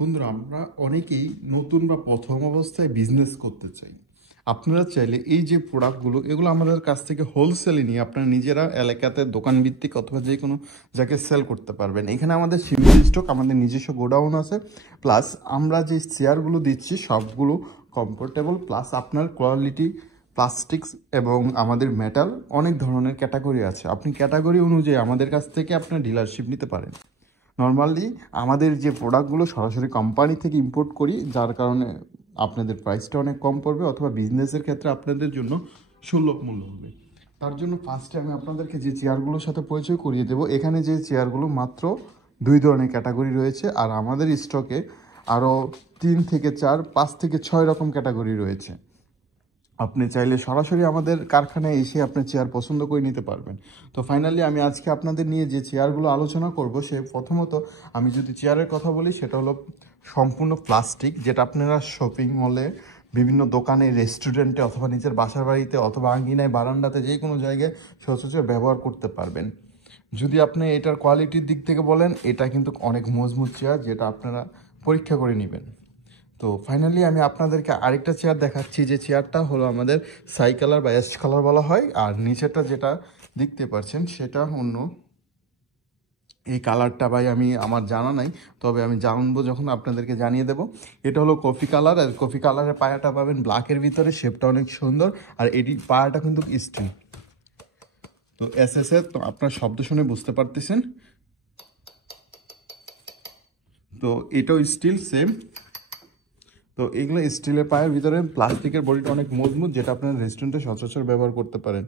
বন্ধুরা, আমরা অনেকেই নতুন বা প্রথম অবস্থায় বিজনেস করতে চাই। আপনারা চাইলে এই যে প্রোডাক্টগুলো, এগুলো আমাদের কাছ থেকে হোলসেলে নিয়ে আপনারা নিজেরা এলাকাতে দোকান ভিত্তিক অথবা যে কোনো জায়গায় সেল করতে পারবেন। এখানে আমাদের সীমিত স্টক, আমাদের নিজস্ব গোডাউন আছে। প্লাস আমরা যে চেয়ারগুলো দিচ্ছি সবগুলো কমফোর্টেবল, প্লাস আপনার কোয়ালিটি প্লাস্টিক্স এবং আমাদের মেটাল অনেক ধরনের ক্যাটাগরি আছে। আপনি ক্যাটাগরি অনুযায়ী আমাদের কাছ থেকে আপনার ডিলারশিপ নিতে পারেন। নর্মালি আমাদের যে প্রোডাক্টগুলো সরাসরি কোম্পানি থেকে ইম্পোর্ট করি, যার কারণে আপনাদের প্রাইসটা অনেক কম পড়বে অথবা বিজনেসের ক্ষেত্রে আপনাদের জন্য সুলভ মূল্য হবে। তার জন্য ফার্স্টে আমি আপনাদেরকে যে চেয়ারগুলোর সাথে পরিচয় করিয়ে দেবো। এখানে যে চেয়ারগুলো মাত্র 2 ধরনের ক্যাটাগরি রয়েছে, আর আমাদের স্টকে আরও 3 থেকে 4, 5 থেকে 6 রকম ক্যাটাগরি রয়েছে। আপনি চাইলে সরাসরি আমাদের কারখানায় এসে আপনি চেয়ার পছন্দ করে নিতে পারবেন। তো ফাইনালি আমি আজকে আপনাদের নিয়ে যে চেয়ারগুলো আলোচনা করব, সে প্রথমত আমি যদি চেয়ারের কথা বলি, সেটা হলো সম্পূর্ণ প্লাস্টিক, যেটা আপনারা শপিং মলে, বিভিন্ন দোকানে, রেস্টুরেন্টে অথবা নিজের বাসার বাড়িতে অথবা আঙ্গিনায়, বারান্দাতে যে কোনো জায়গায় সচরাচর ব্যবহার করতে পারবেন। যদি আপনি এটার কোয়ালিটির দিক থেকে বলেন, এটা কিন্তু অনেক মজবুত চেয়ার, যেটা আপনারা পরীক্ষা করে নেবেন। তো ফাইনালি আমি আপনাদেরকে আরেকটা চেয়ার দেখাচ্ছি, যে চেয়ারটা হলো আমাদের সাই কালার বা অ্যাশ কালার বলা হয়। আর নিচেরটা যেটা দেখতে পাচ্ছেন সেটা অন্য, এই কালারটা ভাই আমার জানা নাই, তবে আমি জানবো যখন আপনাদেরকে জানিয়ে দেব। এটা হলো কফি কালার, আর কফি কালারের পায়াটা পাবেন ব্ল্যাকের ভিতরে, শেপটা অনেক সুন্দর। আর এটি পায়াটা কিন্তু স্টিল। তো এর তো আপনার শব্দ শুনে বুঝতে পারতেছেন। তো এটাও স্টিল সেম। তো এগুলো স্টিলের পায়ের ভিতরে, প্লাস্টিকের বডিটা অনেক মজবুত, যেটা আপনার রেস্টুরেন্টে সচরাচর ব্যবহার করতে পারেন।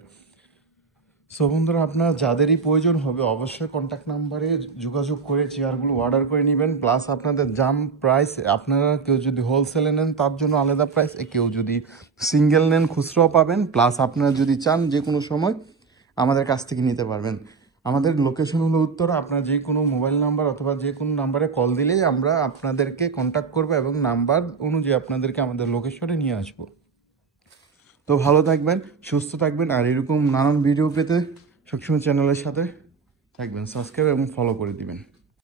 সো বন্ধুরা, আপনার যাদেরই প্রয়োজন হবে অবশ্যই কন্ট্যাক্ট নাম্বারে যোগাযোগ করে চেয়ারগুলো অর্ডার করে নেবেন। প্লাস আপনাদের জাম প্রাইস, আপনারা কেউ যদি হোলসেলে নেন তার জন্য আলাদা প্রাইস, কেউ যদি সিঙ্গেল নেন খুচরাও পাবেন। প্লাস আপনারা যদি চান যে কোনো সময় আমাদের কাছ থেকে নিতে পারবেন। আমাদের লোকেশন হলো উত্তরা। আপনার যে কোনো মোবাইল নাম্বার অথবা যে কোনো নাম্বারে কল দিলেই আমরা আপনাদেরকে কন্ট্যাক্ট করবো এবং নাম্বার অনুযায়ী আপনাদেরকে আমাদের লোকেশনে নিয়ে আসবো। তো ভালো থাকবেন, সুস্থ থাকবেন, আর এরকম নানান ভিডিও পেতে সবসময় চ্যানেলের সাথে থাকবেন, সাবস্ক্রাইব এবং ফলো করে দিবেন।